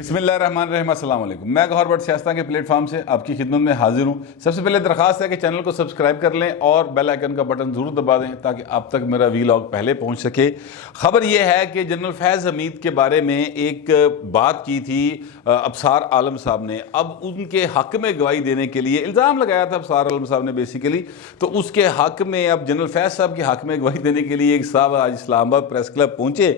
بسم اللہ الرحمن الرحیم، السلام علیکم۔ میں گوہر بٹ سیاستہ کے پلیٹ فارم سے آپ کی خدمت میں حاضر ہوں۔ سب سے پہلے درخواست ہے کہ چینل کو سبسکرائب کر لیں اور بیل آئیکن کا بٹن ضرور دبا دیں تاکہ آپ تک میرا ویلاگ پہلے پہنچ سکے۔ خبر یہ ہے کہ جنرل فیض حمید کے بارے میں ایک بات کی تھی ابصار عالم صاحب نے، اب ان کے حق میں گواہی دینے کے لیے الزام لگایا تھا ابصار عالم صاحب نے بیسیکلی، تو اس کے حق میں اب جنرل فیض صاحب کے حق میں گواہی دینے کے لیے ایک صاحب آج اسلام آباد پریس کلب پہنچے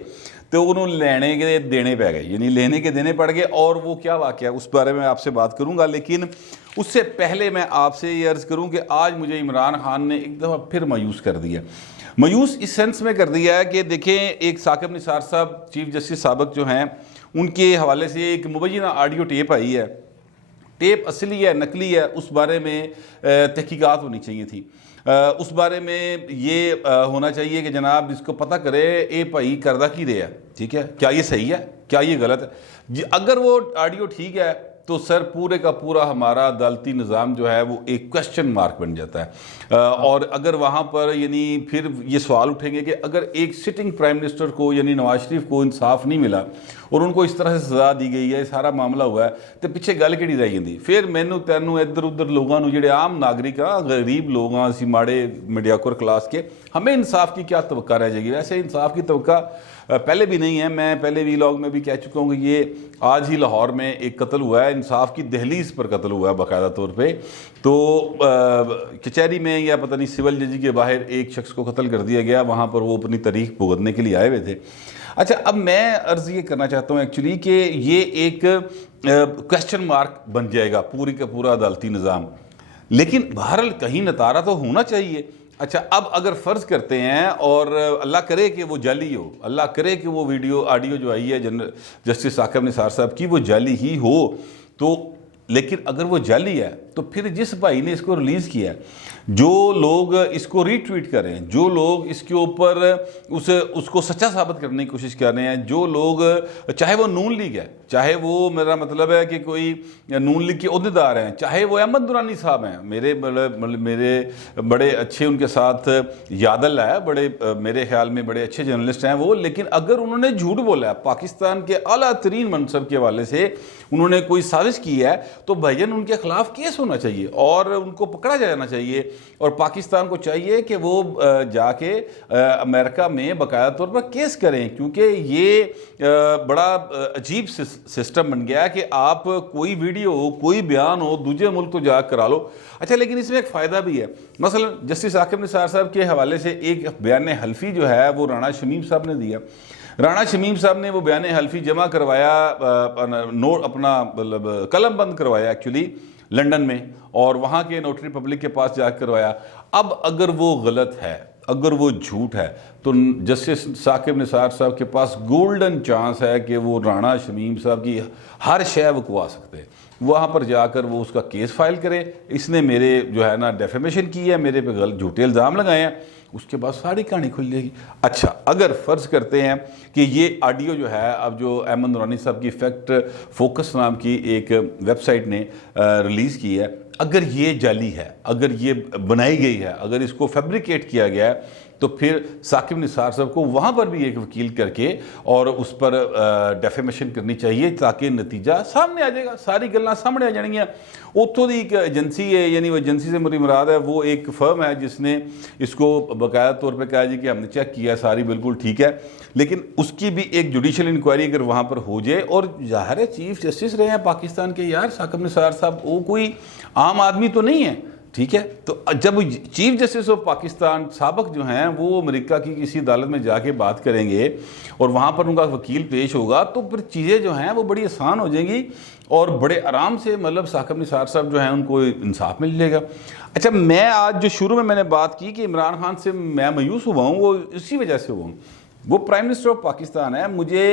تو انہوں نے لینے کے دینے پہ گئے، یعنی لینے کے دینے پڑ گئے، اور وہ کیا واقعہ ہے اس بارے میں آپ سے بات کروں گا۔ لیکن اس سے پہلے میں آپ سے یہ عرض کروں کہ آج مجھے عمران خان نے ایک دفعہ پھر مایوس کر دیا۔ مایوس اس سینس میں کر دیا ہے کہ دیکھیں، ایک ثاقب نثار صاحب چیف جسٹس سابق جو ہیں، ان کے حوالے سے ایک مبینہ آڈیو ٹیپ آئی ہے۔ ٹیپ اصلی ہے نقلی ہے، اس بارے میں تحقیقات ہونی چاہیے تھی۔ اس بارے میں یہ ہونا چاہیے کہ جناب اس کو پتہ کرے اے بھائی کردہ کی رہے ہے، ٹھیک ہے، کیا یہ صحیح ہے، کیا یہ غلط ہے۔ اگر وہ آڈیو ٹھیک ہے تو سر پورے کا پورا ہمارا عدالتی نظام جو ہے وہ ایک کویسچن مارک بن جاتا ہے، اور اگر وہاں پر یعنی پھر یہ سوال اٹھیں گے کہ اگر ایک سٹنگ پرائم منسٹر کو یعنی نواز شریف کو انصاف نہیں ملا اور ان کو اس طرح سے سزا دی گئی ہے، سارا معاملہ ہوا ہے، تو پیچھے گل کیڑی رہ جاندی؟ پھر مینوں تینوں ادھر ادھر لوگوں جڑے عام ناگرک غریب لوگ ہیں، اسی ماڑے میڈیاکر کلاس کے، ہمیں انصاف کی کیا توقع رہ جائے گی؟ ویسے انصاف کی توقع پہلے بھی نہیں ہے، میں پہلے ویلاگ میں بھی کہہ چکا ہوں کہ یہ آج ہی لاہور میں ایک قتل ہوا ہے، انصاف کی دہلیز پر قتل ہوا ہے باقاعدہ طور پہ، تو کچہری میں یا پتہ نہیں سول جج کے باہر ایک شخص کو قتل کر دیا گیا، وہاں پر وہ اپنی تاریخ بھگتنے کے لیے آئے ہوئے تھے۔ اچھا، اب میں عرض یہ کرنا چاہتا ہوں ایکچولی کہ یہ ایک کویسچن مارک بن جائے گا پوری کا پورا عدالتی نظام، لیکن بہرحال کہیں نتارہ تو ہونا چاہیے۔ اچھا، اب اگر فرض کرتے ہیں اور اللہ کرے کہ وہ جعلی ہو، اللہ کرے کہ وہ ویڈیو آڈیو جو آئی ہے جسٹس ثاقب نثار صاحب کی وہ جعلی ہی ہو، تو لیکن اگر وہ جعلی ہے تو پھر جس بھائی نے اس کو ریلیز کیا ہے، جو لوگ اس کو ری ٹویٹ کر رہے ہیں، جو لوگ اس کے اوپر اس کو سچا ثابت کرنے کی کوشش کر رہے ہیں، جو لوگ چاہے وہ نون لیگ ہے، چاہے وہ میرا مطلب ہے کہ کوئی نون لیگ کے عہدیدار ہیں، چاہے وہ احمد نورانی صاحب ہیں، میرے بڑے اچھے ان کے ساتھ یاد اللہ ہے، بڑے میرے خیال میں بڑے اچھے جرنلسٹ ہیں وہ، لیکن اگر انہوں نے جھوٹ بولا ہے پاکستان کے اعلیٰ ترین منصب کے حوالے سے، انہوں نے کوئی سازش کی ہے، تو بھائیجن ان کے خلاف کیس ہونا چاہیے اور ان کو پکڑا جانا چاہیے، اور پاکستان کو چاہیے کہ وہ جا کے امریکہ میں باقاعدہ طور پر کیس کریں، کیونکہ یہ بڑا عجیب سسٹم بن گیا ہے کہ آپ کوئی ویڈیو ہو، کوئی بیان ہو، دوسرے ملک تو جا کرا لو۔ اچھا، لیکن اس میں ایک فائدہ بھی ہے، مثلا جسٹس ثاقب نثار صاحب کے حوالے سے ایک بیان حلفی جو ہے وہ رانا شمیم صاحب نے دیا۔ رانا شمیم صاحب نے وہ بیان حلفی جمع کروایا، اپنا قلم بند کروایا ایکچولی لنڈن میں، اور وہاں کے نوٹری پبلک کے پاس جا کروایا۔ اب اگر وہ غلط ہے، اگر وہ جھوٹ ہے، تو جسٹس ثاقب نثار صاحب کے پاس گولڈن چانس ہے کہ وہ رانا شمیم صاحب کی ہر شے وکوا سکتے ہیں، وہاں پر جا کر وہ اس کا کیس فائل کرے، اس نے میرے جو ہے نا ڈیفیمیشن کی ہے، میرے پہ جھوٹے الزام لگائے ہیں، اس کے بعد ساری کہانی کھل جائے گی۔ اچھا، اگر فرض کرتے ہیں کہ یہ آڈیو جو ہے، اب جو احمد نورانی صاحب کی فیکٹ فوکس نام کی ایک ویب سائٹ نے ریلیز کی ہے، اگر یہ جعلی ہے، اگر یہ بنائی گئی ہے، اگر اس کو فیبریکیٹ کیا گیا ہے، تو پھر ثاقب نثار صاحب کو وہاں پر بھی ایک وکیل کر کے اور اس پر ڈیفیمیشن کرنی چاہیے، تاکہ نتیجہ سامنے آ جائے گا، ساری گلاں سامنے آ جائیں گی۔ اتوں دی ایک ایجنسی ہے، یعنی وہ ایجنسی سے میری مراد ہے وہ ایک فرم ہے جس نے اس کو باقاعدہ طور پہ کہا جی کہ ہم نے چیک کیا، ساری بالکل ٹھیک ہے، لیکن اس کی بھی ایک جوڈیشل انکوائری اگر وہاں پر ہو جائے، اور ظاہر ہے چیف جسٹس رہے ہیں پاکستان کے یار ثاقب نثار صاحب، وہ کوئی عام آدمی تو نہیں ہے، ٹھیک ہے، تو جب چیف جسٹس آف پاکستان سابق جو ہیں وہ امریکہ کی کسی عدالت میں جا کے بات کریں گے اور وہاں پر ان کا وکیل پیش ہوگا، تو پھر چیزیں جو ہیں وہ بڑی آسان ہو جائیں گی اور بڑے آرام سے مطلب ثاقب نثار صاحب جو ہیں ان کو انصاف مل جائے گا۔ اچھا، میں آج جو شروع میں نے بات کی کہ عمران خان سے میں مایوس ہوا ہوں، وہ اسی وجہ سے ہوا ہوں، وہ پرائم منسٹر آف پاکستان ہے، مجھے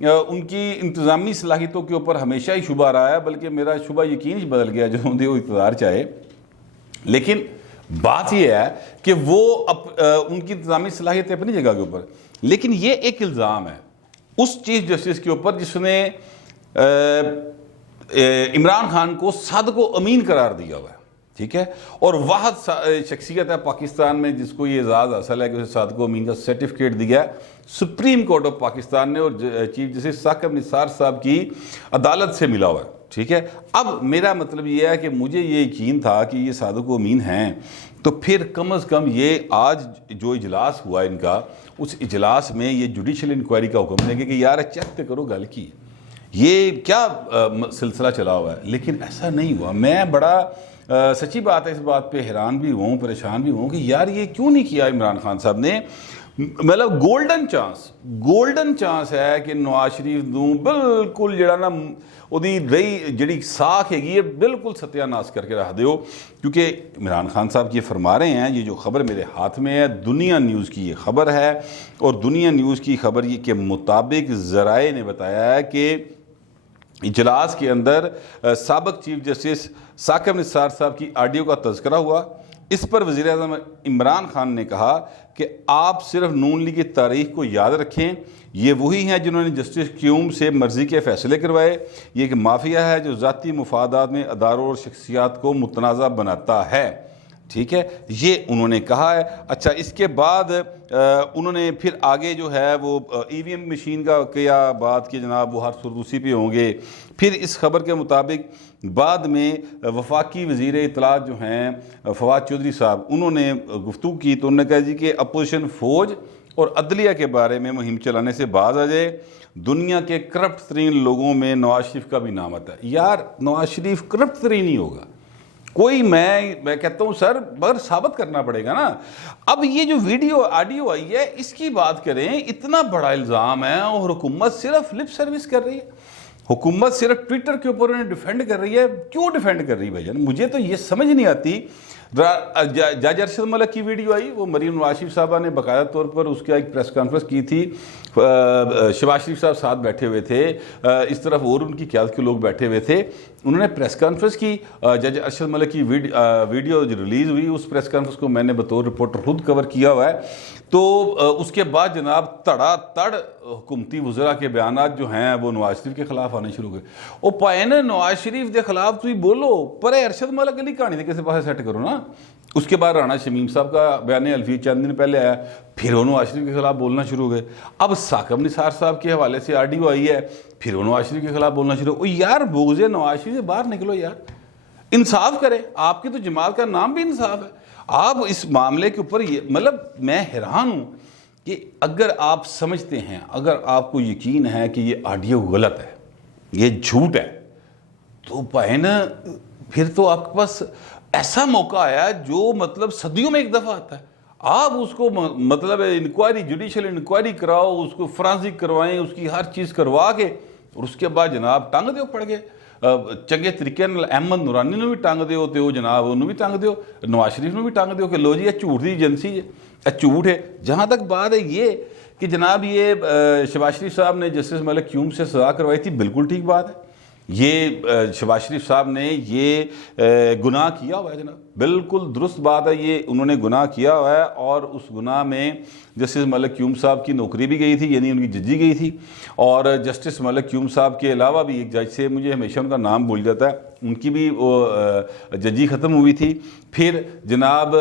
ان کی انتظامی صلاحیتوں کے اوپر ہمیشہ ہی شبہ رہا ہے، بلکہ میرا شبہ یقین ہی بدل گیا جو وہ اقتدار چاہے، لیکن بات یہ ہے کہ وہ ان کی انتظامی صلاحیت اپنی جگہ کے اوپر، لیکن یہ ایک الزام ہے اس چیف جسٹس کے اوپر جس نے عمران خان کو صادق و امین قرار دیا ہوا ہے، ٹھیک ہے. اور واحد شخصیت ہے پاکستان میں جس کو یہ اعزاز حاصل ہے کہ اسے صادق امین کا سرٹیفکیٹ دیا ہے سپریم کورٹ آف پاکستان نے, اور چیف جسٹس ثاقب نثار صاحب کی عدالت سے ملا ہوا ہے. ٹھیک ہے. اب میرا مطلب یہ ہے کہ مجھے یہ یقین تھا کہ یہ صادق امین ہیں, تو پھر کم از کم یہ آج جو اجلاس ہوا ان کا, اس اجلاس میں یہ جوڈیشل انکوائری کا حکم دیں گے کہ یار چیک تو کرو گل کی, یہ کیا سلسلہ چلا ہوا ہے. لیکن ایسا نہیں ہوا. میں بڑا سچی بات ہے اس بات پہ حیران بھی ہوں, پریشان بھی ہوں کہ یار یہ کیوں نہیں کیا عمران خان صاحب نے. مطلب گولڈن چانس ہے کہ نواز شریف دوں بالکل جڑا نا وہی رہی جڑی ساکھ ہے یہ بالکل ستیہ ناس کر کے رکھ دیو. کیونکہ عمران خان صاحب یہ فرما رہے ہیں, یہ جو خبر میرے ہاتھ میں ہے دنیا نیوز کی یہ خبر ہے, اور دنیا نیوز کی خبر یہ کے مطابق ذرائع نے بتایا ہے کہ اجلاس کے اندر سابق چیف جسٹس ثاقب نثار صاحب کی آڈیو کا تذکرہ ہوا. اس پر وزیر اعظم عمران خان نے کہا کہ آپ صرف نون لیگ کی تاریخ کو یاد رکھیں, یہ وہی ہیں جنہوں نے جسٹس کیوم سے مرضی کے فیصلے کروائے. یہ ایک مافیا ہے جو ذاتی مفادات میں اداروں اور شخصیات کو متنازع بناتا ہے. ٹھیک ہے, یہ انہوں نے کہا ہے. اچھا, اس کے بعد انہوں نے پھر آگے جو ہے وہ ای وی ایم مشین کا کیا بات کہ جناب وہ ہر صورت اسی پہ ہوں گے. پھر اس خبر کے مطابق بعد میں وفاقی وزیر اطلاعات جو ہیں فواد چودھری صاحب, انہوں نے گفتگو کی تو انہوں نے کہا جی کہ اپوزیشن فوج اور عدلیہ کے بارے میں مہم چلانے سے باز آ جائے. دنیا کے کرپٹ ترین لوگوں میں نواز شریف کا بھی نام آتا ہے. یار نواز شریف کرپٹ ترین ہی ہوگا کوئی, میں کہتا ہوں سر مگر ثابت کرنا پڑے گا نا. اب یہ جو ویڈیو آڈیو آئی ہے اس کی بات کریں, اتنا بڑا الزام ہے اور حکومت صرف لپ سروس کر رہی ہے. حکومت صرف ٹویٹر کے اوپر انہیں ڈیفینڈ کر رہی ہے. کیوں ڈیفینڈ کر رہی ہے بھائی جان, مجھے تو یہ سمجھ نہیں آتی. جج ارشد ملک کی ویڈیو آئی, وہ مریم نواز شریف صاحبہ نے باقاعدہ طور پر اس کا ایک پریس کانفرنس کی تھی. شہباز شریف صاحب ساتھ بیٹھے ہوئے تھے, اس طرف اور ان کی قیادت کے لوگ بیٹھے ہوئے تھے. انہوں نے پریس کانفرنس کی. جج ارشد ملک کی ویڈیو ریلیز ہوئی, اس پریس کانفرنس کو میں نے بطور رپورٹر خود کور کیا ہوا ہے. تو اس کے بعد جناب تڑا تڑ حکومتی وزراء کے بیانات جو ہیں وہ نواز شریف کے خلاف آنے شروع ہوئے. او پائے نا نواز شریف دے خلاف تو ہی بولو, پر ارشد ملک علی کہانی دے کسی پاسے سیٹ کرو نا. اس کے بعد رانا شمیم صاحب کا بیان الفی چند دن پہلے آیا, پھر وہ نواز شریف کے خلاف بولنا شروع ہو گئے. اب ثاقب نثار صاحب کے حوالے سے آڈیو آئی ہے, پھر وہ نواز شریف کے خلاف بولنا شروع ہو. یار بغض نواز شریف سے باہر نکلو یار, انصاف کرے. آپ کی تو جماعت کا نام بھی انصاف ہے. آپ اس معاملے کے اوپر یہ مطلب میں حیران ہوں کہ اگر آپ سمجھتے ہیں, اگر آپ کو یقین ہے کہ یہ آڈیو غلط ہے, یہ جھوٹ ہے, تو بھائی نا پھر تو آپ کے پاس ایسا موقع آیا جو مطلب صدیوں میں ایک دفعہ آتا ہے. آپ اس کو مطلب انکوائری, جوڈیشل انکوائری کراؤ, اس کو فرانسک کروائیں, اس کی ہر چیز کروا کے, اور اس کے بعد جناب ٹنگ دیو پڑ گئے. چنگے طریقے احمد نورانی نے بھی ٹنگ دیو تے وہ جناب انہوں بھی ٹنگ دیو, نواز شریف نے بھی ٹنگ دیو کہ لو جی یہ جھوٹ دی ایجنسی ہے, جھوٹ ہے. جہاں تک بات ہے یہ کہ جناب یہ شہباز شریف صاحب نے جسٹس ملک کیوم سے سزا کروائی تھی, بالکل ٹھیک بات ہے. یہ شہباز شریف صاحب نے یہ گناہ کیا ہوا ہے جناب, بالکل درست بات ہے, یہ انہوں نے گناہ کیا ہوا ہے. اور اس گناہ میں جسٹس ملک کیوم صاحب کی نوکری بھی گئی تھی, یعنی ان کی ججی گئی تھی. اور جسٹس ملک کیوم صاحب کے علاوہ بھی ایک جج سے, مجھے ہمیشہ ان کا نام بھول جاتا ہے, ان کی بھی وہ ججی ختم ہوئی تھی. پھر جناب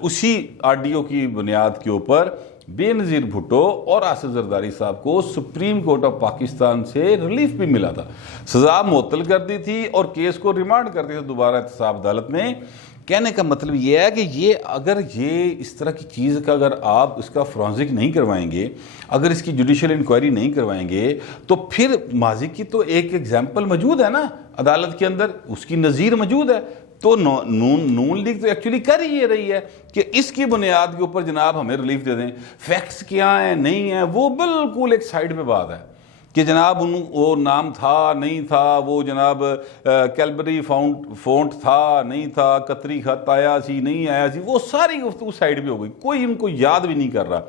اسی آڈیو کی بنیاد کے اوپر بے نظیر بھٹو اور آصف زرداری صاحب کو سپریم کورٹ آف پاکستان سے ریلیف بھی ملا تھا. سزا معطل کر دی تھی اور کیس کو ریمانڈ کر دیا تھا دوبارہ احتساب عدالت میں. کہنے کا مطلب یہ ہے کہ یہ اگر یہ اس طرح کی چیز کا اگر آپ اس کا فرانسک نہیں کروائیں گے, اگر اس کی جوڈیشل انکوائری نہیں کروائیں گے, تو پھر ماضی کی تو ایک ایگزامپل موجود ہے نا عدالت کے اندر, اس کی نظیر موجود ہے. تو نون لیگ تو ایکچولی کر ہی یہ رہی ہے کہ اس کی بنیاد کے اوپر جناب ہمیں ریلیف دے دیں. فیکٹس کیا ہیں نہیں ہیں وہ بالکل ایک سائیڈ پہ بات ہے کہ جناب وہ نام تھا نہیں تھا, وہ جناب کیلبری فونٹ تھا نہیں تھا, قطری خط آیا سی نہیں آیا سی, وہ ساری گفتگو سائیڈ پہ ہو گئی, کوئی ان کو یاد بھی نہیں کر رہا.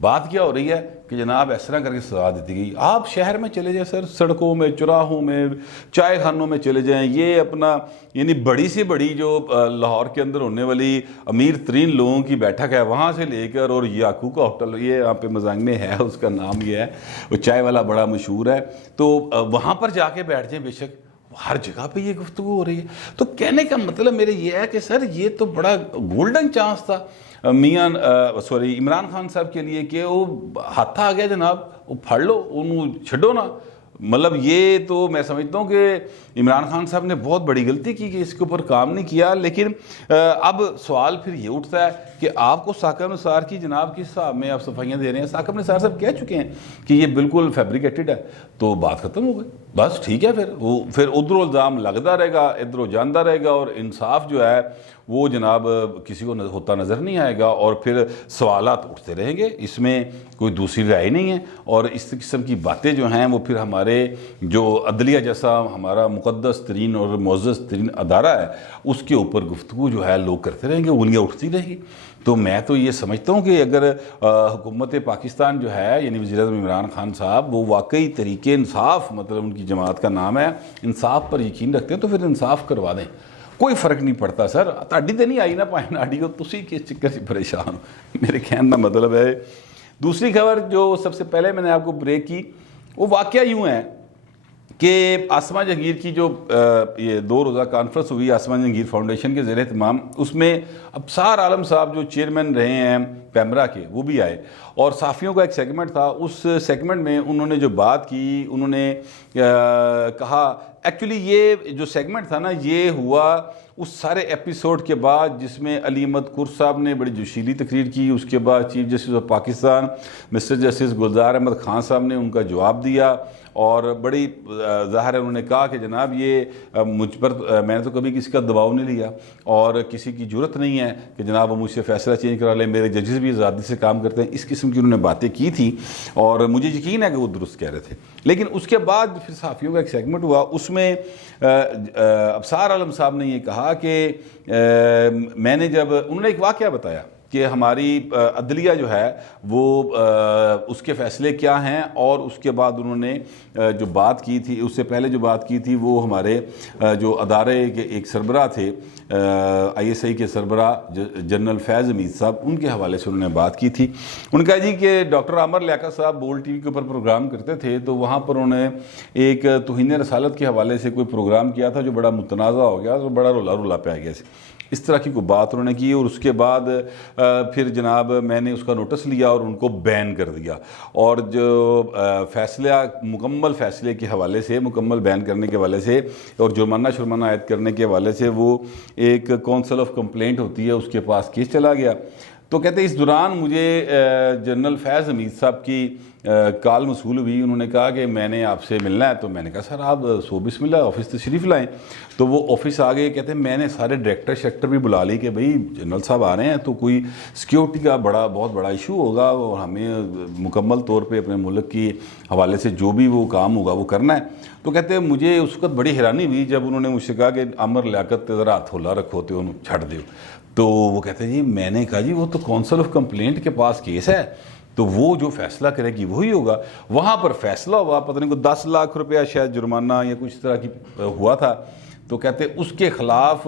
بات کیا ہو رہی ہے کہ جناب اس طرح کر کے سزا دیتی گئی. آپ شہر میں چلے جائیں سر, سڑکوں میں, چوراہوں میں, چائے خانوں میں چلے جائیں, یہ اپنا یعنی بڑی سے بڑی جو لاہور کے اندر ہونے والی امیر ترین لوگوں کی بیٹھک ہے, وہاں سے لے کر, اور یاقو کا ہوٹل یہ یہاں پہ مزانگ میں ہے, اس کا نام یہ ہے, وہ چائے والا بڑا مشہور ہے, تو وہاں پر جا کے بیٹھ جائیں بے شک, ہر جگہ پہ یہ گفتگو ہو رہی ہے. تو کہنے کا مطلب میرے یہ ہے کہ سر یہ تو بڑا گولڈن چانس تھا عمران خان صاحب کے لیے کہ وہ ہاتھ آ گیا جناب, وہ پھڑ لو, انہوں چھڈو نا. مطلب یہ تو میں سمجھتا ہوں کہ عمران خان صاحب نے بہت بڑی غلطی کی کہ اس کے اوپر کام نہیں کیا. لیکن اب سوال پھر یہ اٹھتا ہے کہ آپ کو ثاقب نثار کی جناب کس حساب میں آپ صفائیاں دے رہے ہیں؟ ثاقب نثار صاحب کہہ چکے ہیں کہ یہ بالکل فیبریکیٹڈ ہے, تو بات ختم ہو گئی, بس ٹھیک ہے. پھر ادھر الزام لگتا رہے گا, ادھر جانتا رہے گا, اور انصاف جو ہے وہ جناب کسی کو ہوتا نظر نہیں آئے گا, اور پھر سوالات اٹھتے رہیں گے. اس میں کوئی دوسری رائے نہیں ہے. اور اس قسم کی باتیں جو ہیں وہ پھر ہمارے جو عدلیہ جیسا ہمارا مقدس ترین اور معزز ترین ادارہ ہے اس کے اوپر گفتگو جو ہے لوگ کرتے رہیں گے, انگلیاں اٹھتی رہیں گی. تو میں تو یہ سمجھتا ہوں کہ اگر حکومت پاکستان جو ہے یعنی وزیر اعظم عمران خان صاحب وہ واقعی طریقے انصاف, مطلب ان کی جماعت کا نام ہے, انصاف پر یقین رکھتے ہیں تو پھر انصاف کروا دیں. کوئی فرق نہیں پڑتا سر. تاڑی تو نہیں آئی نا پائن آڈی ہو, تسی کس چکر سے پریشان ہو, میرے کہنے کا مطلب ہے. دوسری خبر جو سب سے پہلے میں نے آپ کو بریک کی وہ واقعہ یوں ہے کہ آسماں جہانگیر کی جو یہ 2 روزہ کانفرنس ہوئی آسماں جہانگیر فاؤنڈیشن کے زیر اہتمام, اس میں ابصار عالم صاحب جو چیئرمین رہے ہیں پیمرا کے وہ بھی آئے, اور صحافیوں کا ایک سیگمنٹ تھا. اس سیگمنٹ میں انہوں نے جو بات کی, انہوں نے کہا ایکچولی یہ جو سیگمنٹ تھا نا یہ ہوا اس سارے ایپیسوڈ کے بعد جس میں علی احمد قر صاحب نے بڑی جوشیلی تقریر کی. اس کے بعد chief justice of Pakistan mister justice Gulzar Ahmed Khan صاحب نے ان کا جواب دیا, اور بڑی ظاہر ہے انہوں نے کہا کہ جناب یہ مجھ پر میں نے تو کبھی کسی کا دباؤ نہیں لیا, اور کسی کی جرت نہیں ہے کہ جناب وہ مجھ سے فیصلہ چینج کرا لیں, میرے ججز بھی آزادی سے کام کرتے ہیں. اس قسم کی انہوں نے باتیں کی تھی, اور مجھے یقین ہے کہ وہ درست کہہ رہے تھے. لیکن اس کے بعد پھر صحافیوں کا ایک سیگمنٹ ہوا, اس میں ابصار عالم صاحب نے یہ کہا کہ میں نے جب انہوں نے ایک واقعہ بتایا کہ ہماری عدلیہ جو ہے وہ اس کے فیصلے کیا ہیں, اور اس کے بعد انہوں نے جو بات کی تھی, اس سے پہلے جو بات کی تھی وہ ہمارے جو ادارے کے ایک سربراہ تھے ISI کے سربراہ جنرل فیض حمید صاحب, ان کے حوالے سے انہوں نے بات کی تھی. ان کا جی کہ ڈاکٹر عامر لیاقت صاحب بول ٹی وی کے اوپر پروگرام کرتے تھے, تو وہاں پر انہوں نے ایک توہین رسالت کے حوالے سے کوئی پروگرام کیا تھا جو بڑا متنازع ہو گیا, تو بڑا رولا پہ آ گیا. اس طرح کی کوئی بات انہوں نے کی, اور اس کے بعد پھر جناب میں نے اس کا نوٹس لیا اور ان کو بین کر دیا. اور جو فیصلہ مکمل فیصلے کے حوالے سے, مکمل بین کرنے کے حوالے سے اور جرمانہ عائد کرنے کے حوالے سے وہ ایک کونسل آف کمپلینٹ ہوتی ہے اس کے پاس کیس چلا گیا. تو کہتے ہیں اس دوران مجھے جنرل فیض حمید صاحب کی کال موصول ہوئی. انہوں نے کہا کہ میں نے آپ سے ملنا ہے. تو میں نے کہا سر آپ بسم اللہ آفس تشریف لائیں. تو وہ آفس آ گئے, کہتے ہیں میں نے سارے ڈائریکٹر شیکٹر بھی بلا لی کہ بھئی جنرل صاحب آ رہے ہیں تو کوئی سیکیورٹی کا بہت بڑا ایشو ہوگا, اور ہمیں مکمل طور پہ اپنے ملک کی حوالے سے جو بھی وہ کام ہوگا وہ کرنا ہے. تو کہتے ہیں مجھے اس وقت بڑی حیرانی ہوئی جب انہوں نے مجھ سے کہا کہ عامر لیاقت ذرا ہاتھ ہلا رکھو تو انہوں چھڑ دیو. تو وہ کہتے ہیں جی میں نے کہا جی وہ تو کونسل آف کمپلینٹ کے پاس کیس ہے, تو وہ جو فیصلہ کرے گی وہی ہوگا. وہاں پر فیصلہ ہوا, پتہ نہیں کوئی 10 لاکھ روپیہ شاید جرمانہ یا کچھ طرح کی ہوا تھا. تو کہتے ہیں اس کے خلاف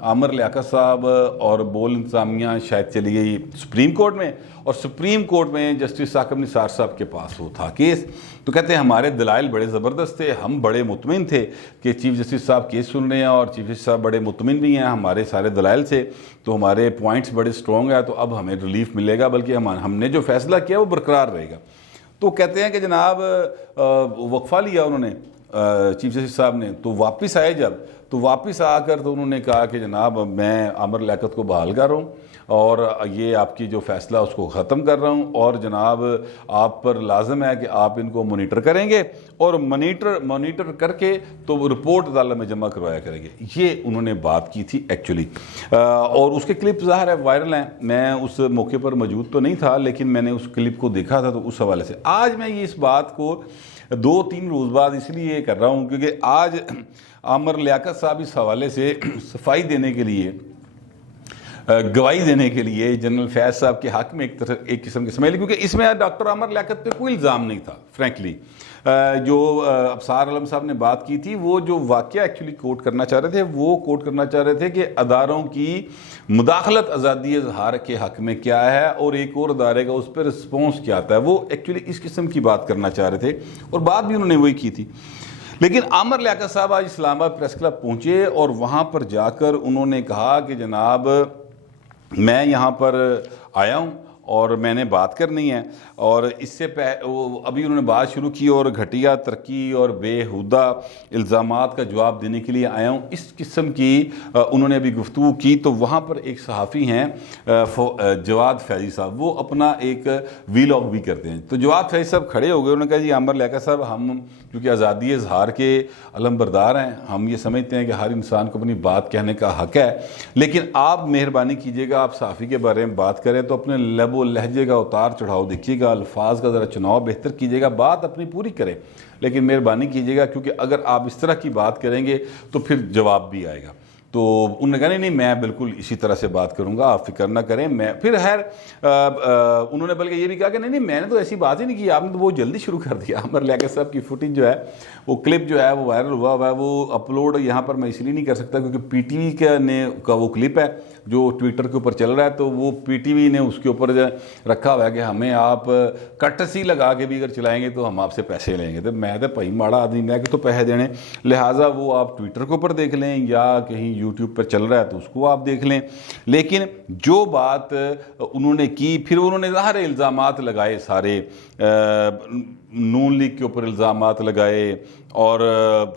عامر لیاقت صاحب اور بول انتظامیہ شاید چلی گئی سپریم کورٹ میں, اور سپریم کورٹ میں جسٹس ثاقب نثار صاحب کے پاس وہ تھا کیس. تو کہتے ہیں ہمارے دلائل بڑے زبردست تھے, ہم بڑے مطمئن تھے کہ چیف جسٹس صاحب کیس سن رہے ہیں, اور چیف جسٹس صاحب بڑے مطمئن بھی ہیں ہمارے سارے دلائل سے, تو ہمارے پوائنٹس بڑے سٹرونگ ہیں, تو اب ہمیں ریلیف ملے گا, بلکہ ہم نے جو فیصلہ کیا وہ برقرار رہے گا. تو کہتے ہیں کہ جناب وقفہ لیا انہوں نے چیف جسٹس صاحب نے, تو واپس آئے جب, تو واپس آ کر تو انہوں نے کہا کہ جناب میں عامر لیاقت کو بحال کر رہا ہوں, اور یہ آپ کی جو فیصلہ اس کو ختم کر رہا ہوں, اور جناب آپ پر لازم ہے کہ آپ ان کو مانیٹر کریں گے, اور مانیٹر کر کے تو رپورٹ عدالت میں جمع کروایا کریں گے. یہ انہوں نے بات کی تھی ایکچولی, اور اس کے کلپ ظاہر ہے وائرل ہیں. میں اس موقع پر موجود تو نہیں تھا, لیکن میں نے اس کلپ کو دیکھا تھا, تو اس حوالے سے آج میں یہ اس بات کو 2-3 روز بعد اس لیے کر رہا ہوں کیونکہ آج عامر لیاقت صاحب اس حوالے سے صفائی دینے کے لیے, گواہی دینے کے لیے جنرل فیض صاحب کے حق میں ایک قسم کی سمیلی, کیونکہ اس میں ڈاکٹر عامر لیاقت پہ کوئی الزام نہیں تھا فرینکلی. جو ابصار عالم صاحب نے بات کی تھی وہ جو واقعہ ایکچولی کوٹ کرنا چاہ رہے تھے, وہ کوٹ کرنا چاہ رہے تھے کہ اداروں کی مداخلت آزادی اظہار کے حق میں کیا ہے, اور ایک اور ادارے کا اس پہ رسپانس کیا آتا ہے. وہ ایکچولی اس قسم کی بات کرنا چاہ رہے تھے, اور بات بھی انہوں نے وہی کی تھی. لیکن عامر لیاقت صاحب آج اسلام آباد پریس کلب پہنچے اور وہاں پر جا کر انہوں نے کہا کہ جناب میں یہاں پر آیا ہوں اور میں نے بات کرنی ہے، اور اس سے ابھی انہوں نے بات شروع کی اور گھٹیا ترقی اور بےہودہ الزامات کا جواب دینے کے لیے آیا ہوں، اس قسم کی انہوں نے ابھی گفتگو کی۔ تو وہاں پر ایک صحافی ہیں جواد فیضی صاحب، وہ اپنا ایک ویلاگ بھی کرتے ہیں۔ تو جواد فیضی صاحب کھڑے ہو گئے، انہوں نے کہا جی عامر لیاقت صاحب، ہم کیونکہ آزادی اظہار کے علم بردار ہیں، ہم یہ سمجھتے ہیں کہ ہر انسان کو اپنی بات کہنے کا حق ہے، لیکن آپ مہربانی کیجیے گا، آپ صحافی کے بارے میں بات کریں تو اپنے لب و لہجے کا اتار چڑھاؤ دیکھیے گا، الفاظ کا ذرا چناؤ بہتر کیجیے گا، بات اپنی پوری کریں، لیکن مہربانی کیجیے گا، کیونکہ اگر آپ اس طرح کی بات کریں گے تو پھر جواب بھی آئے گا۔ تو انہوں نے کہا نہیں میں بالکل اسی طرح سے بات کروں گا، آپ فکر نہ کریں۔ میں پھر خیر انہوں نے بلکہ یہ بھی کہا کہ نہیں میں نے تو ایسی بات ہی نہیں کی، آپ نے تو بہت جلدی شروع کر دیا۔ عامر لیاقت صاحب کی فوٹیج جو ہے، وہ کلپ جو ہے وہ وائرل ہوا ہے، وہ اپلوڈ یہاں پر میں اس لیے نہیں کر سکتا کیونکہ پی ٹی وی کا وہ کلپ ہے جو ٹویٹر کے اوپر چل رہا ہے، تو وہ پی ٹی وی نے اس کے اوپر رکھا ہوا ہے کہ ہمیں آپ کٹسی لگا کے بھی اگر چلائیں گے تو ہم آپ سے پیسے لیں گے۔ تو میں تو بھائی ماڑا آدمی میں کہ تو پیسے دینے، لہٰذا وہ آپ ٹویٹر کے اوپر دیکھ لیں یا کہیں یوٹیوب پر چل رہا ہے تو اس کو آپ دیکھ لیں۔ لیکن جو بات انہوں نے کی، پھر انہوں نے ظاہر الزامات لگائے سارے، نون لیگ کے اوپر الزامات لگائے، اور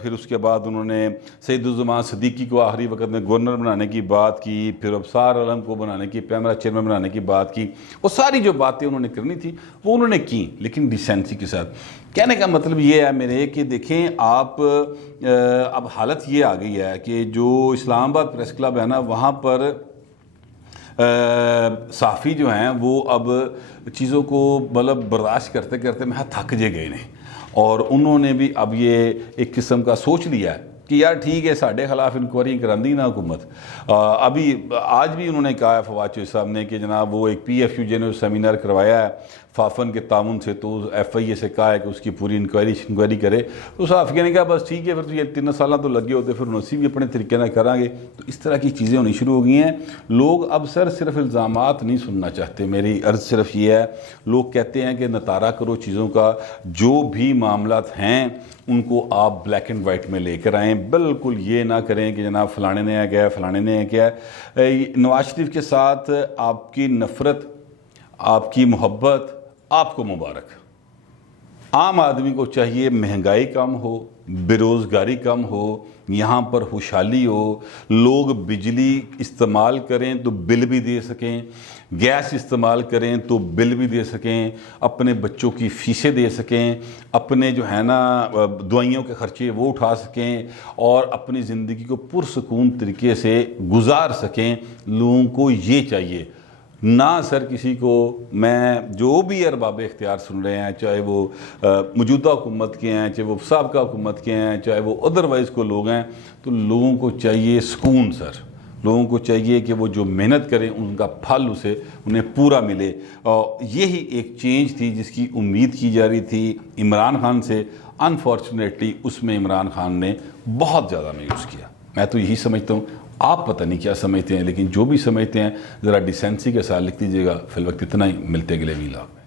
پھر اس کے بعد انہوں نے سعید الزمان صدیقی کو آخری وقت میں گورنر بنانے کی بات کی، پھر ابصار عالم کو بنانے کی، پیمرا چیئرمین بنانے کی بات کی۔ وہ ساری جو باتیں انہوں نے کرنی تھی وہ انہوں نے کی، لیکن ڈیسینسی کے ساتھ۔ کہنے کا مطلب یہ ہے میرے کہ دیکھیں آپ، اب حالت یہ آ گئی ہے کہ جو اسلام آباد پریس کلب ہے نا، وہاں پر صحافی جو ہیں وہ اب چیزوں کو مطلب برداشت کرتے کرتے میں تھک جے گئے نہیں، اور انہوں نے بھی اب یہ ایک قسم کا سوچ لیا ہے کہ یار ٹھیک ہے ساڑھے خلاف انکوائری کراندی نا حکومت۔ ابھی آج بھی انہوں نے کہا ہے فواد چوہدری صاحب نے کہ جناب وہ ایک پی ایف یو جے نے سیمینار کروایا ہے فافن کے تعاون سے، تو ایف آئی اے سے کہا ہے کہ اس کی پوری انکوائری کرے۔ تو صحافی نے کہا بس ٹھیک ہے، پھر تو یہ 3 سال تو لگے ہوتے، پھر اسی بھی اپنے طریقے نہ کریں گے۔ تو اس طرح کی چیزیں ہونی شروع ہو گئی ہیں۔ لوگ اب صرف الزامات نہیں سننا چاہتے، میری عرض صرف یہ ہے، لوگ کہتے ہیں کہ نتارہ کرو چیزوں کا، جو بھی معاملات ہیں ان کو آپ بلیک اینڈ وائٹ میں لے کر آئیں، بالکل یہ نہ کریں کہ جناب فلانے نے کیا ہے، فلانے نے کیا ہے۔ نواز شریف کے ساتھ آپ کی نفرت، آپ کی محبت آپ کو مبارک۔ عام آدمی کو چاہیے مہنگائی کم ہو، بے روزگاری کم ہو، یہاں پر خوشحالی ہو، لوگ بجلی استعمال کریں تو بل بھی دے سکیں، گیس استعمال کریں تو بل بھی دے سکیں، اپنے بچوں کی فیسیں دے سکیں، اپنے جو ہے نا دوائیوں کے خرچے وہ اٹھا سکیں، اور اپنی زندگی کو پرسکون طریقے سے گزار سکیں۔ لوگوں کو یہ چاہیے، نہ سر کسی کو، میں جو بھی ارباب اختیار سن رہے ہیں، چاہے وہ موجودہ حکومت کے ہیں، چاہے وہ سابقہ حکومت کے ہیں، چاہے وہ ادروائز کو لوگ ہیں، تو لوگوں کو چاہیے سکون سر، لوگوں کو چاہیے کہ وہ جو محنت کریں ان کا پھل اسے انہیں پورا ملے۔ اور یہی ایک چینج تھی جس کی امید کی جا رہی تھی عمران خان سے۔ انفارچونیٹلی اس میں عمران خان نے بہت زیادہ میوز کیا۔ میں تو یہی سمجھتا ہوں، آپ پتہ نہیں کیا سمجھتے ہیں، لیکن جو بھی سمجھتے ہیں ذرا ڈیسینسی کے ساتھ لکھ دیجیے گا۔ فی الوقت اتنا ہی، ملتے اگلے ویلاگ۔